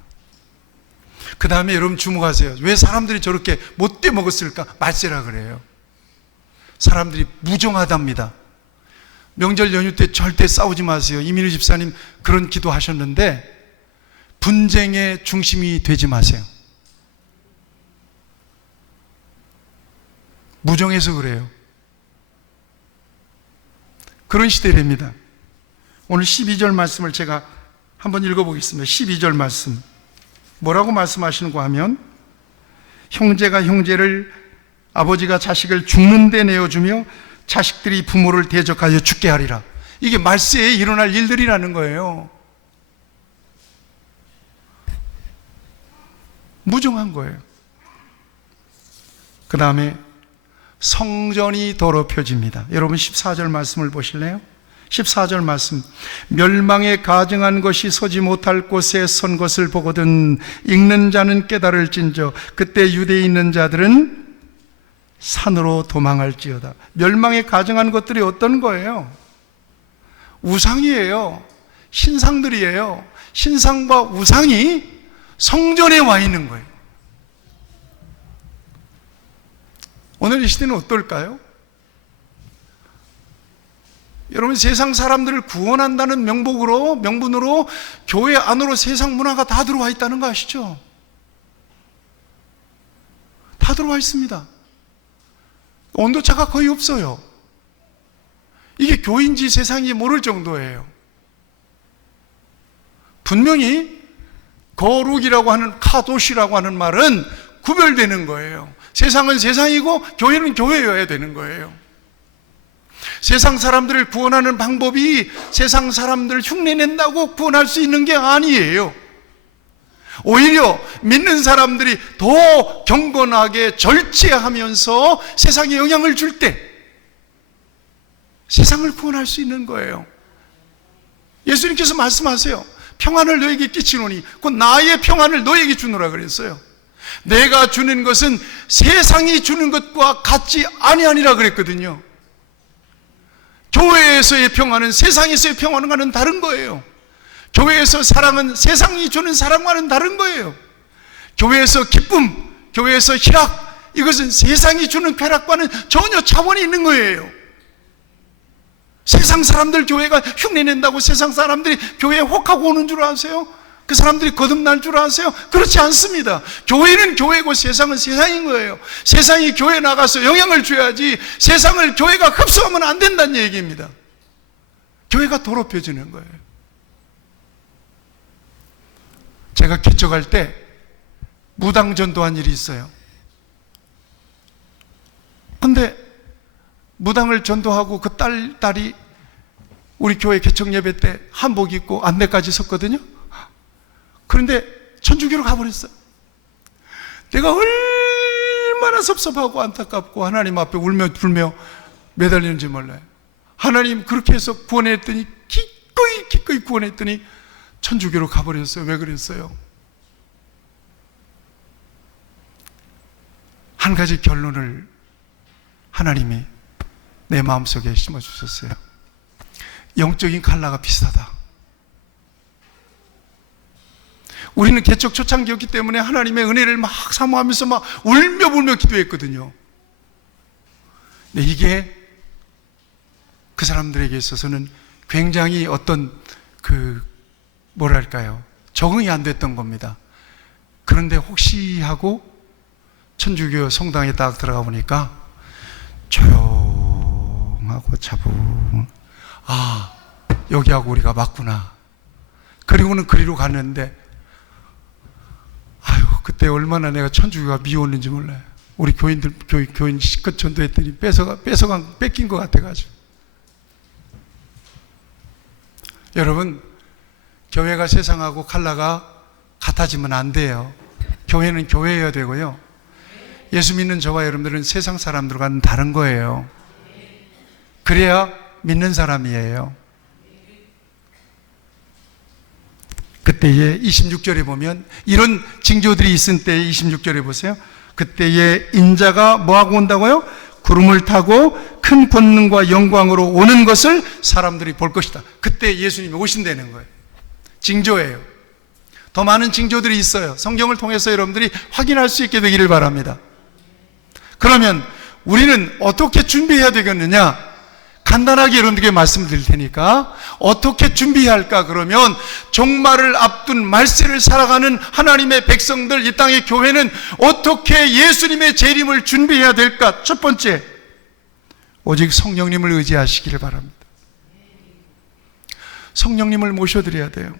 그 다음에 여러분 주목하세요. 왜 사람들이 저렇게 못돼 먹었을까? 말세라 그래요. 사람들이 무정하답니다. 명절 연휴 때 절대 싸우지 마세요. 이민우 집사님 그런 기도하셨는데 분쟁의 중심이 되지 마세요. 무정해서 그래요. 그런 시대랍니다. 오늘 12절 말씀을 제가 한번 읽어보겠습니다. 12절 말씀 뭐라고 말씀하시는가 하면 형제가 형제를, 아버지가 자식을 죽는 데 내어주며 자식들이 부모를 대적하여 죽게 하리라. 이게 말세에 일어날 일들이라는 거예요. 무정한 거예요. 그 다음에 성전이 더럽혀집니다. 여러분 14절 말씀을 보실래요? 14절 말씀, 멸망에 가증한 것이 서지 못할 곳에 선 것을 보거든 읽는 자는 깨달을진저 그때 유대에 있는 자들은 산으로 도망할지어다. 멸망에 가증한 것들이 어떤 거예요? 우상이에요. 신상들이에요. 신상과 우상이 성전에 와 있는 거예요. 오늘 이 시대는 어떨까요? 여러분, 세상 사람들을 구원한다는 명분으로 교회 안으로 세상 문화가 다 들어와 있다는 거 아시죠? 다 들어와 있습니다. 온도차가 거의 없어요. 이게 교인지 세상인지 모를 정도예요. 분명히 거룩이라고 하는, 카도시라고 하는 말은 구별되는 거예요. 세상은 세상이고 교회는 교회여야 되는 거예요. 세상 사람들을 구원하는 방법이 세상 사람들을 흉내낸다고 구원할 수 있는 게 아니에요. 오히려 믿는 사람들이 더 경건하게 절제하면서 세상에 영향을 줄 때 세상을 구원할 수 있는 거예요. 예수님께서 말씀하세요. 평안을 너에게 끼치노니 곧 나의 평안을 너에게 주노라 그랬어요. 내가 주는 것은 세상이 주는 것과 같지 아니하니라 그랬거든요. 교회에서의 평안은 세상에서의 평안과는 다른 거예요. 교회에서 사랑은 세상이 주는 사랑과는 다른 거예요. 교회에서 기쁨, 교회에서 희락, 이것은 세상이 주는 쾌락과는 전혀 차원이 있는 거예요. 세상 사람들 교회가 흉내낸다고 세상 사람들이 교회에 혹하고 오는 줄 아세요? 그 사람들이 거듭날 줄 아세요? 그렇지 않습니다. 교회는 교회고 세상은 세상인 거예요. 세상이 교회에 나가서 영향을 줘야지 세상을 교회가 흡수하면 안 된다는 얘기입니다. 교회가 더럽혀지는 거예요. 제가 개척할 때 무당 전도한 일이 있어요. 근데 무당을 전도하고 그 딸이 우리 교회 개척 예배 때 한복 입고 안내까지 섰거든요. 그런데 천주교로 가버렸어요. 내가 얼마나 섭섭하고 안타깝고 하나님 앞에 울며 불며 매달리는지 몰라요. 하나님 그렇게 해서 구원했더니 기꺼이 구원했더니 천주교로 가버렸어요. 왜 그랬어요? 한 가지 결론을 하나님이 내 마음속에 심어주셨어요. 영적인 칼라가 비슷하다. 우리는 개척 초창기였기 때문에 하나님의 은혜를 막 사모하면서 막 울며불며 기도했거든요. 근데 이게 그 사람들에게 있어서는 굉장히 어떤 뭐랄까요, 적응이 안 됐던 겁니다. 그런데 혹시 하고 천주교 성당에 딱 들어가 보니까 조용하고 차분, 아, 여기하고 우리가 맞구나. 그리고는 그리로 갔는데, 아유, 그때 얼마나 내가 천주교가 미웠는지 몰라요. 우리 교인 실컷 전도했더니 뺏긴 것 같아가지고. 여러분, 교회가 세상하고 칼라가 같아지면 안 돼요. 교회는 교회여야 되고요. 예수 믿는 저와 여러분들은 세상 사람들과는 다른 거예요. 그래야 믿는 사람이에요. 그때에 26절에 보면 이런 징조들이 있은 때에 26절에 보세요. 그때에 인자가 뭐하고 온다고요? 구름을 타고 큰 권능과 영광으로 오는 것을 사람들이 볼 것이다. 그때 예수님이 오신다는 거예요. 징조예요. 더 많은 징조들이 있어요. 성경을 통해서 여러분들이 확인할 수 있게 되기를 바랍니다. 그러면 우리는 어떻게 준비해야 되겠느냐? 간단하게 여러분들에게 말씀드릴 테니까 어떻게 준비해야 할까? 그러면 종말을 앞둔 말세를 살아가는 하나님의 백성들, 이 땅의 교회는 어떻게 예수님의 재림을 준비해야 될까? 첫 번째, 오직 성령님을 의지하시기를 바랍니다. 성령님을 모셔드려야 돼요.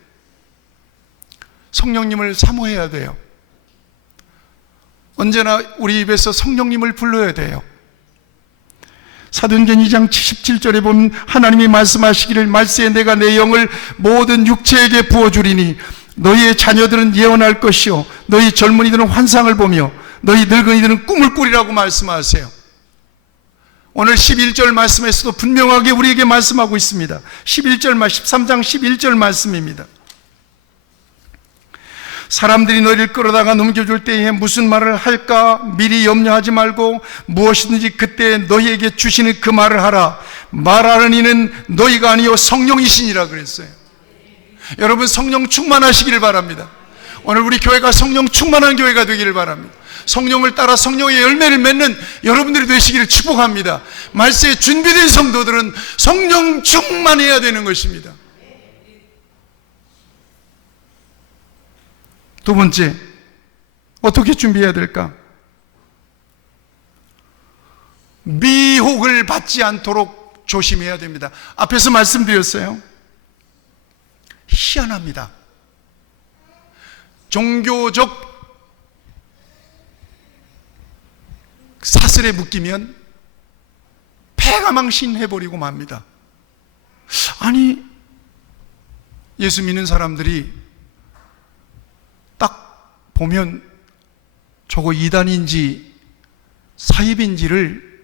성령님을 사모해야 돼요. 언제나 우리 입에서 성령님을 불러야 돼요. 사도행전 2장 77절에 보면 하나님이 말씀하시기를 말세에 내가 내 영을 모든 육체에게 부어주리니 너희의 자녀들은 예언할 것이요 너희 젊은이들은 환상을 보며 너희 늙은이들은 꿈을 꾸리라고 말씀하세요. 오늘 11절 말씀에서도 분명하게 우리에게 말씀하고 있습니다. 13장 11절 말씀입니다. 사람들이 너희를 끌어다가 넘겨줄 때에 무슨 말을 할까 미리 염려하지 말고 무엇이든지 그때 너희에게 주시는 그 말을 하라. 말하는 이는 너희가 아니요 성령이시니라 그랬어요. 여러분, 성령 충만하시기를 바랍니다. 오늘 우리 교회가 성령 충만한 교회가 되기를 바랍니다. 성령을 따라 성령의 열매를 맺는 여러분들이 되시기를 축복합니다. 말세에 준비된 성도들은 성령 충만해야 되는 것입니다. 두 번째, 어떻게 준비해야 될까? 미혹을 받지 않도록 조심해야 됩니다. 앞에서 말씀드렸어요. 희한합니다. 종교적 사슬에 묶이면 패가망신해버리고 맙니다. 아니, 예수 믿는 사람들이 딱 보면 저거 이단인지 사입인지를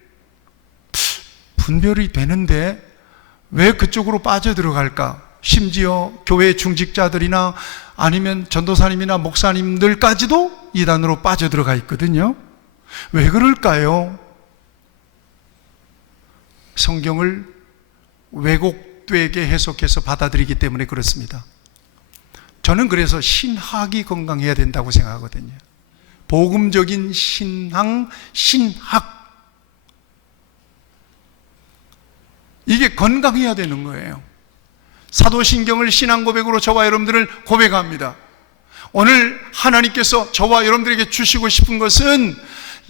분별이 되는데 왜 그쪽으로 빠져들어갈까? 심지어 교회 중직자들이나 아니면 전도사님이나 목사님들까지도 이단으로 빠져들어가 있거든요. 왜 그럴까요? 성경을 왜곡되게 해석해서 받아들이기 때문에 그렇습니다. 저는 그래서 신학이 건강해야 된다고 생각하거든요. 복음적인 신앙, 신학, 이게 건강해야 되는 거예요. 사도신경을 신앙 고백으로 저와 여러분들을 고백합니다. 오늘 하나님께서 저와 여러분들에게 주시고 싶은 것은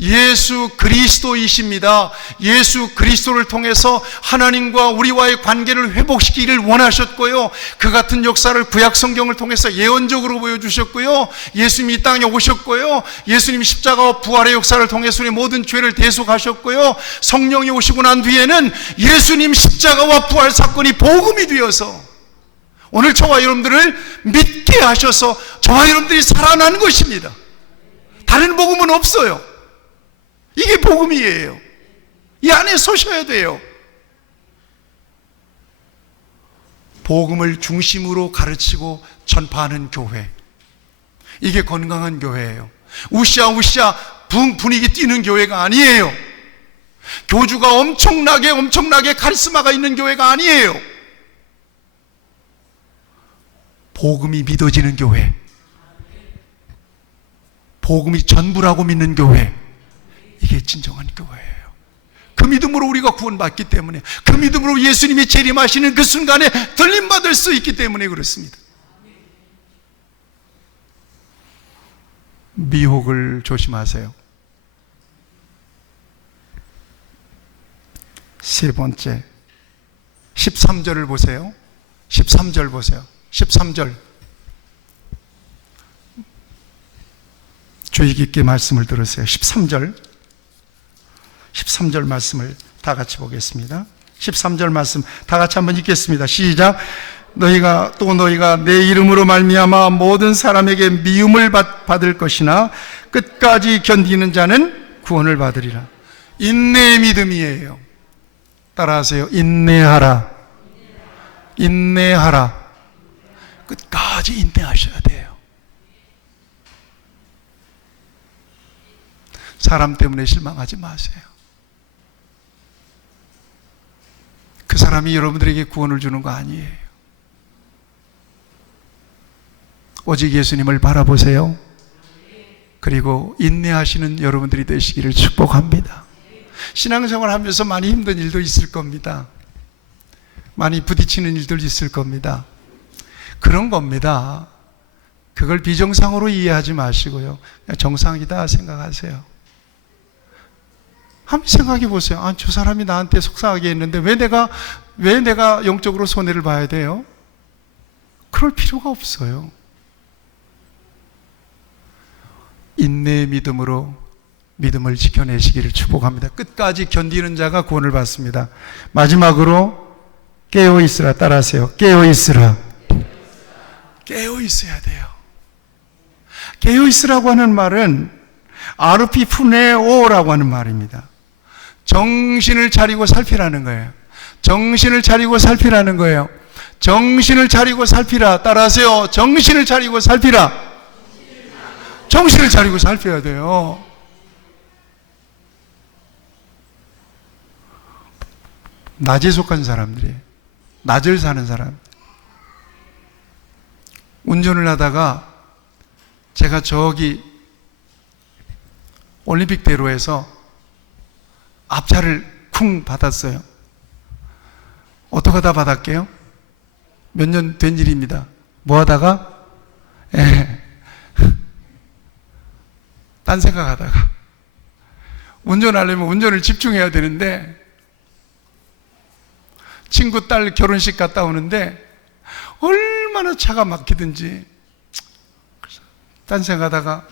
예수 그리스도이십니다. 예수 그리스도를 통해서 하나님과 우리와의 관계를 회복시키기를 원하셨고요, 그 같은 역사를 구약 성경을 통해서 예언적으로 보여주셨고요, 예수님이 이 땅에 오셨고요, 예수님 십자가와 부활의 역사를 통해서 우리 모든 죄를 대속하셨고요, 성령이 오시고 난 뒤에는 예수님 십자가와 부활 사건이 복음이 되어서 오늘 저와 여러분들을 믿게 하셔서 저와 여러분들이 살아난 것입니다. 다른 복음은 없어요. 이게 복음이에요. 이 안에 서셔야 돼요. 복음을 중심으로 가르치고 전파하는 교회, 이게 건강한 교회예요. 우시아 분위기 띄는 교회가 아니에요. 교주가 엄청나게 카리스마가 있는 교회가 아니에요. 복음이 믿어지는 교회, 복음이 전부라고 믿는 교회, 이게 진정한 교회예요. 그 믿음으로 우리가 구원받기 때문에, 그 믿음으로 예수님이 재림하시는 그 순간에 들림받을 수 있기 때문에 그렇습니다. 미혹을 조심하세요. 세 번째, 13절을 보세요. 13절 보세요. 13절. 주의 깊게 말씀을 들으세요. 13절 말씀을 다 같이 보겠습니다. 13절 말씀 다 같이 한번 읽겠습니다. 시작. 너희가 내 이름으로 말미암아 모든 사람에게 미움을 받을 것이나 끝까지 견디는 자는 구원을 받으리라. 인내의 믿음이에요. 따라하세요. 인내하라. 끝까지 인내하셔야 돼요. 사람 때문에 실망하지 마세요. 그 사람이 여러분들에게 구원을 주는 거 아니에요. 오직 예수님을 바라보세요. 그리고 인내하시는 여러분들이 되시기를 축복합니다. 신앙생활 하면서 많이 힘든 일도 있을 겁니다. 많이 부딪히는 일도 있을 겁니다. 그런 겁니다. 그걸 비정상으로 이해하지 마시고요. 그냥 정상이다 생각하세요. 한번 생각해 보세요. 저 사람이 나한테 속상하게 했는데 왜 내가 영적으로 손해를 봐야 돼요? 그럴 필요가 없어요. 인내의 믿음으로 믿음을 지켜내시기를 축복합니다. 끝까지 견디는 자가 구원을 받습니다. 마지막으로 깨어있으라. 따라하세요. 깨어있으라. 깨어있어야 돼요. 깨어있으라고 하는 말은 아르피푸네오라고 하는 말입니다. 정신을 차리고 살피라는 거예요. 정신을 차리고 살피라는 거예요. 정신을 차리고 살피라. 따라하세요. 정신을 차리고 살피라. 정신을 차리고 살펴야 돼요. 낮에 속한 사람들이, 낮을 사는 사람. 운전을 하다가 제가 저기 올림픽대로에서 앞차를 쿵 받았어요. 어떻게 하다 받았게요? 몇 년 된 일입니다. 뭐 하다가? 딴 생각하다가. 운전하려면 운전을 집중해야 되는데 친구 딸 결혼식 갔다 오는데 얼마나 차가 막히든지 딴 생각하다가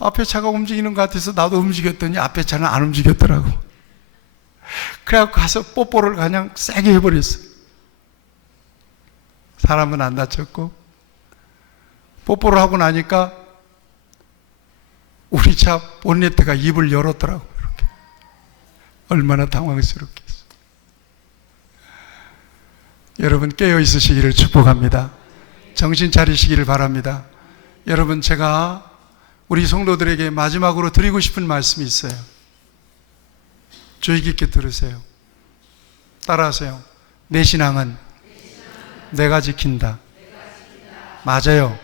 앞에 차가 움직이는 것 같아서 나도 움직였더니 앞에 차는 안 움직였더라고. 그래갖고 가서 뽀뽀를 그냥 세게 해버렸어요. 사람은 안 다쳤고 뽀뽀를 하고 나니까 우리 차 본네트가 입을 열었더라고. 이렇게. 얼마나 당황스럽겠어. 여러분 깨어 있으시기를 축복합니다. 정신 차리시기를 바랍니다. 여러분, 제가 우리 성도들에게 마지막으로 드리고 싶은 말씀이 있어요. 주의 깊게 들으세요. 따라하세요. 내 신앙은 내가 지킨다. 맞아요.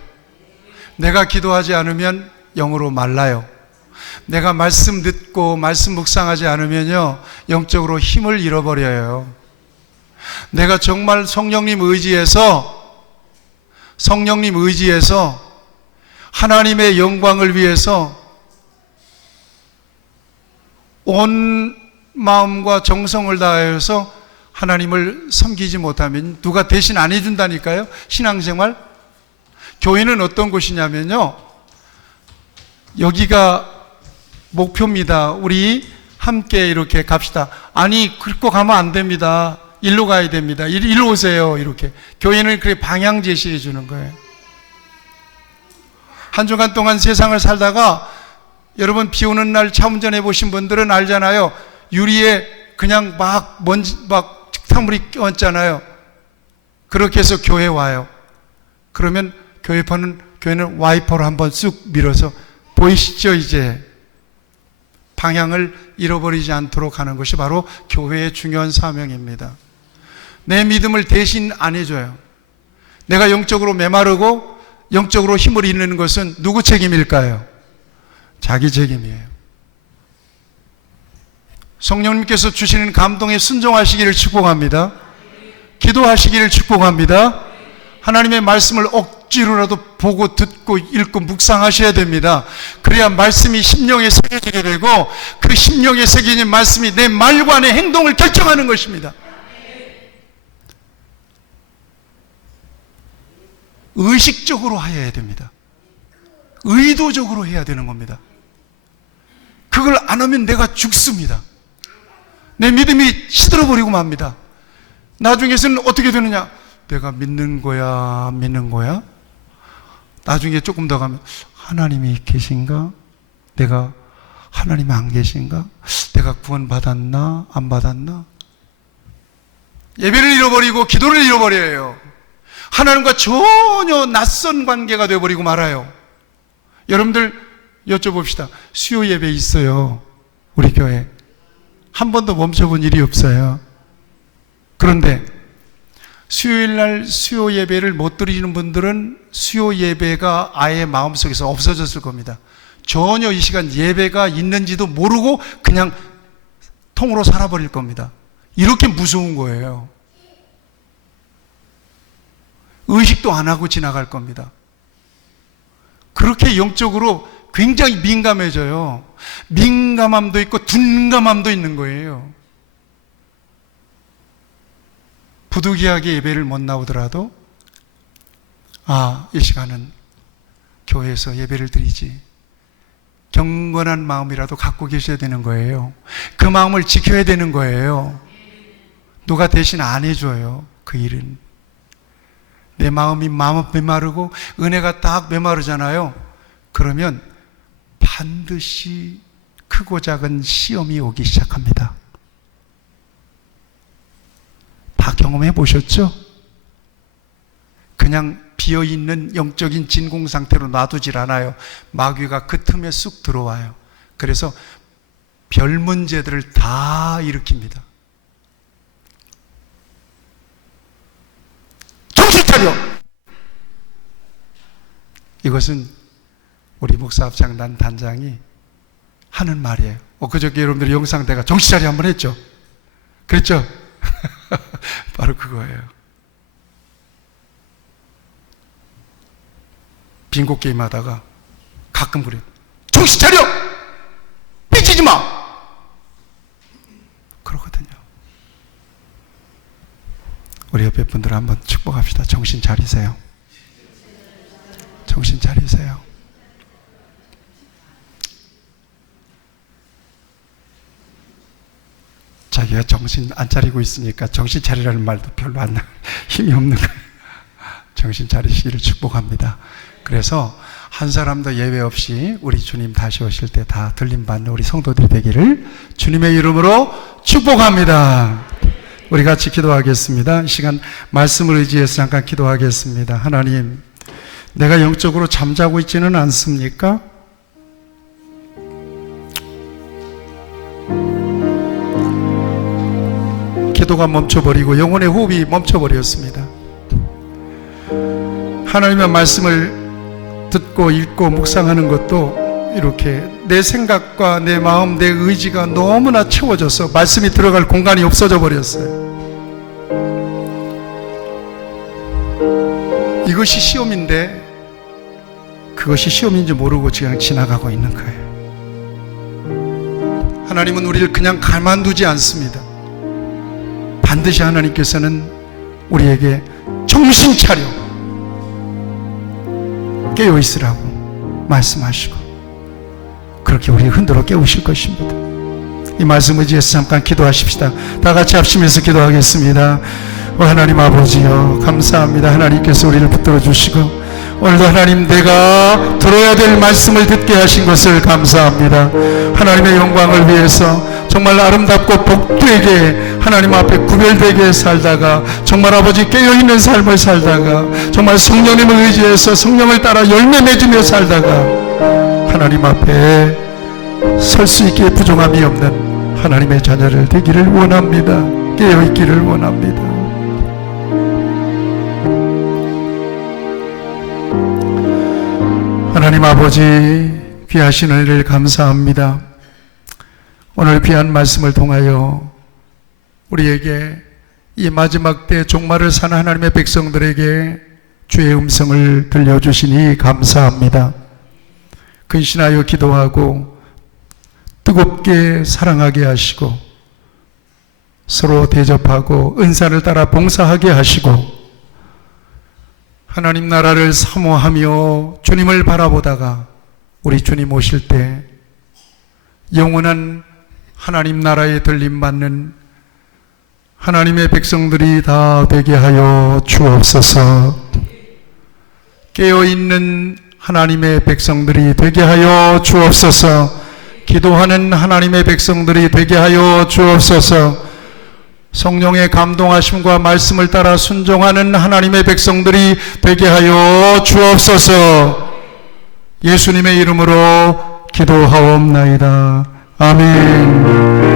내가 기도하지 않으면 영으로 말라요. 내가 말씀 듣고 말씀 묵상하지 않으면요, 영적으로 힘을 잃어버려요. 내가 정말 성령님 의지해서 하나님의 영광을 위해서 온 마음과 정성을 다하여서 하나님을 섬기지 못하면 누가 대신 안 해준다니까요. 신앙생활. 교회는 어떤 곳이냐면요, 여기가 목표입니다. 우리 함께 이렇게 갑시다. 아니, 그렇게 가면 안 됩니다. 일로 가야 됩니다. 일로 오세요. 이렇게. 교회는 그렇게 방향 제시해 주는 거예요. 한 주간 동안 세상을 살다가 여러분 비 오는 날 차 운전해 보신 분들은 알잖아요. 유리에 그냥 막 먼지, 막 흙탕물이 껴있잖아요. 그렇게 해서 교회 와요. 그러면 교회는 와이퍼로 한번 쑥 밀어서, 보이시죠? 이제 방향을 잃어버리지 않도록 하는 것이 바로 교회의 중요한 사명입니다. 내 믿음을 대신 안 해줘요. 내가 영적으로 메마르고 영적으로 힘을 잃는 것은 누구 책임일까요? 자기 책임이에요. 성령님께서 주시는 감동에 순종하시기를 축복합니다. 기도하시기를 축복합니다. 하나님의 말씀을 억지로라도 보고 듣고 읽고 묵상하셔야 됩니다. 그래야 말씀이 심령에 새겨지게 되고 그 심령에 새겨진 말씀이 내 말과 내 행동을 결정하는 것입니다. 의식적으로 해야 됩니다. 의도적으로 해야 되는 겁니다. 그걸 안 하면 내가 죽습니다. 내 믿음이 시들어버리고 맙니다. 나중에서는 어떻게 되느냐? 내가 믿는 거야, 믿는 거야? 나중에 조금 더 가면 하나님이 계신가? 내가 하나님이 안 계신가? 내가 구원받았나? 안 받았나? 예배를 잃어버리고 기도를 잃어버려요. 하나님과 전혀 낯선 관계가 되어버리고 말아요. 여러분들 여쭤봅시다. 수요 예배 있어요. 우리 교회. 한 번도 멈춰본 일이 없어요. 그런데 수요일 날 수요 예배를 못 드리는 분들은 수요 예배가 아예 마음속에서 없어졌을 겁니다. 전혀 이 시간 예배가 있는지도 모르고 그냥 통으로 살아버릴 겁니다. 이렇게 무서운 거예요. 의식도 안 하고 지나갈 겁니다. 그렇게 영적으로 굉장히 민감해져요. 민감함도 있고 둔감함도 있는 거예요. 부득이하게 예배를 못 나오더라도 이 시간은 교회에서 예배를 드리지. 경건한 마음이라도 갖고 계셔야 되는 거예요. 그 마음을 지켜야 되는 거예요. 누가 대신 안 해줘요. 그 일은. 내 마음이 메마르고 은혜가 딱 메마르잖아요. 그러면 반드시 크고 작은 시험이 오기 시작합니다. 다 경험해 보셨죠? 그냥 비어있는 영적인 진공 상태로 놔두질 않아요. 마귀가 그 틈에 쑥 들어와요. 그래서 별 문제들을 다 일으킵니다. 정신 차려! 이것은 우리 목사 합창단 단장이 하는 말이에요. 그저께 여러분들이 영상 내가 정신 차려 한번 했죠? 그랬죠? 바로 그거예요. 빙고 게임 하다가 가끔 그래요. 정신 차려! 삐지지 마! 그러거든요. 우리 옆에 분들 한번 축복합시다. 정신 차리세요. 정신 차리세요. 자기가 정신 안 차리고 있으니까 정신 차리라는 말도 별로 안 힘이 없는 거예요. 정신 차리시기를 축복합니다. 그래서 한 사람도 예외 없이 우리 주님 다시 오실 때 다 들림받는 우리 성도들이 되기를 주님의 이름으로 축복합니다. 우리 같이 기도하겠습니다. 이 시간 말씀을 의지해서 잠깐 기도하겠습니다. 하나님, 내가 영적으로 잠자고 있지는 않습니까? 기도가 멈춰버리고 영혼의 호흡이 멈춰버렸습니다. 하나님의 말씀을 듣고 읽고 묵상하는 것도 이렇게 내 생각과 내 마음, 내 의지가 너무나 채워져서 말씀이 들어갈 공간이 없어져 버렸어요. 이것이 시험인데 그것이 시험인지 모르고 그냥 지나가고 있는 거예요. 하나님은 우리를 그냥 가만두지 않습니다. 반드시 하나님께서는 우리에게 정신 차려 깨어있으라고 말씀하시고 그렇게 우리를 흔들어 깨우실 것입니다. 이 말씀 의지해서 잠깐 기도하십시다. 다 같이 합심해서 기도하겠습니다. 하나님 아버지요, 감사합니다. 하나님께서 우리를 붙들어 주시고 오늘도 하나님 내가 들어야 될 말씀을 듣게 하신 것을 감사합니다. 하나님의 영광을 위해서 정말 아름답고 복되게 하나님 앞에 구별되게 살다가 정말 아버지 깨어있는 삶을 살다가 정말 성령님을 의지해서 성령을 따라 열매 맺으며 살다가 하나님 앞에 설 수 있기에 부족함이 없는 하나님의 자녀를 되기를 원합니다. 깨어있기를 원합니다. 하나님 아버지, 귀하신 은혜를 감사합니다. 오늘 귀한 말씀을 통하여 우리에게 이 마지막 때 종말을 사는 하나님의 백성들에게 주의 음성을 들려주시니 감사합니다. 근신하여 기도하고 뜨겁게 사랑하게 하시고 서로 대접하고 은사를 따라 봉사하게 하시고 하나님 나라를 사모하며 주님을 바라보다가 우리 주님 오실 때 영원한 하나님 나라에 들림받는 하나님의 백성들이 다 되게 하여 주옵소서. 깨어있는 하나님의 백성들이 되게 하여 주옵소서. 기도하는 하나님의 백성들이 되게 하여 주옵소서. 성령의 감동하심과 말씀을 따라 순종하는 하나님의 백성들이 되게 하여 주옵소서. 예수님의 이름으로 기도하옵나이다. 아멘.